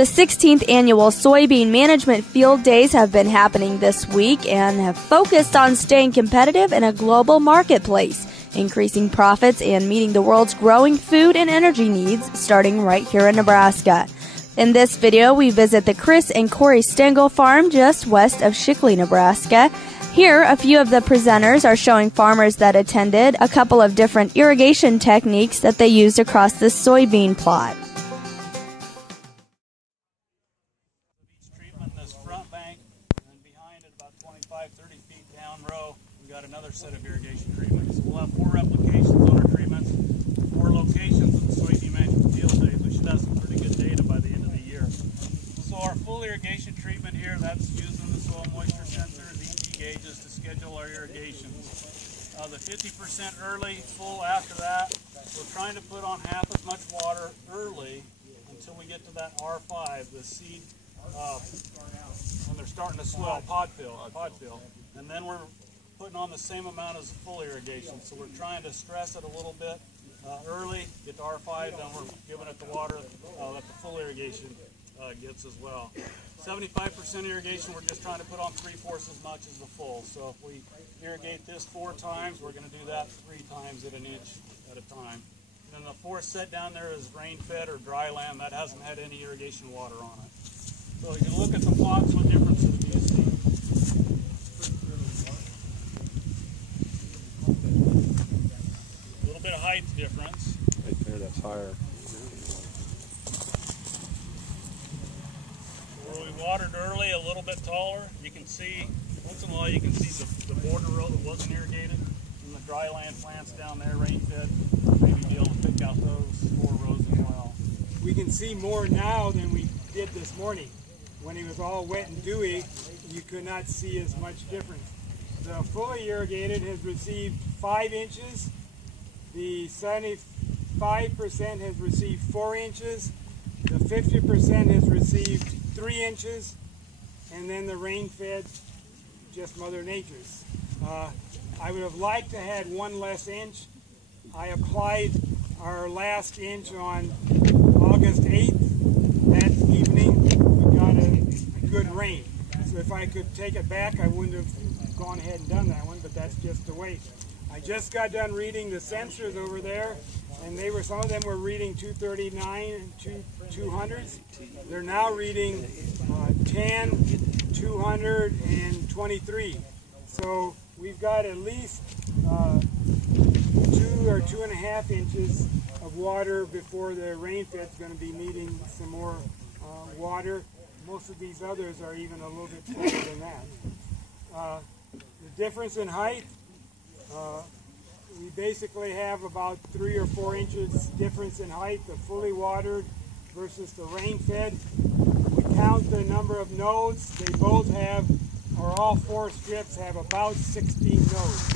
The 16th annual Soybean Management Field Days have been happening this week and have focused on staying competitive in a global marketplace, increasing profits, and meeting the world's growing food and energy needs, starting right here in Nebraska. In this video, we visit the Chris and Corey Stengel farm just west of Shickley, Nebraska. Here, a few of the presenters are showing farmers that attended a couple of different irrigation techniques that they used across this soybean plot. Each treatment in this front bank, and behind it about 25, 30 feet down row, we've got another set of irrigation treatments. So we'll have 4 replications on our treatments, 4 locations of the Soybean Management Field Days. We should have some pretty good data by the end of the year. So our full irrigation treatment here, that's using the soil moisture sensors, ET gauges to schedule our irrigations. The 50% early, full after that, we're trying to put on half as much water early until we get to that R5, the seed, when they're starting to swell, pod fill. And then we're putting on the same amount as full irrigation. So we're trying to stress it a little bit early, get to R5, then we're giving it the water that the full irrigation gets as well. 75% irrigation, we're just trying to put on 3/4 as much as the full. So if we irrigate this 4 times, we're going to do that 3 times at an inch at a time. And then the 4th set down there is rain-fed or dry land. That hasn't had any irrigation water on it. So you can look at the plots, what differences do you see? A little bit of height difference. Right there, that's higher. Where we watered early, a little bit taller, you can see, once in a while you can see the border row that wasn't irrigated, and the dry land plants down there, rain-fed, maybe be able to pick out those 4 rows as well. We can see more now than we did this morning. When it was all wet and dewy, you could not see as much difference. The fully irrigated has received 5 inches, the 75% has received 4 inches, the 50% has received 3 inches, and then the rain-fed, just Mother Nature's. I would have liked to have had 1 less inch. I applied our last inch on August 8th. That evening, we got a good rain. So if I could take it back, I wouldn't have gone ahead and done that one, but that's just the way. I just got done reading the sensors over there, and some of them were reading 239 and 200s. They're now reading 10, 200, and 23. So we've got at least 2 or 2.5 inches of water before the rain-fed's going to be needing some more water. Most of these others are even a little bit closer than that. The difference in height, we basically have about 3 or 4 inches difference in height, the fully watered versus the rain-fed. We count the number of nodes. They both have, or all 4 strips have about 16 nodes.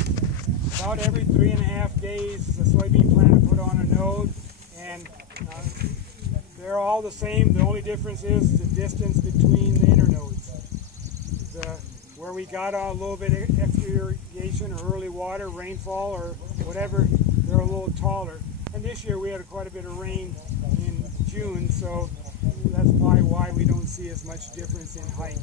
About every 3.5 days, the soybean plant will put on a node, and they're all the same. The only difference is the distance between the internodes. Where we got a little bit of extra irrigation or early water, rainfall or whatever, they're a little taller. And this year we had quite a bit of rain in June, so that's probably why we don't see as much difference in height.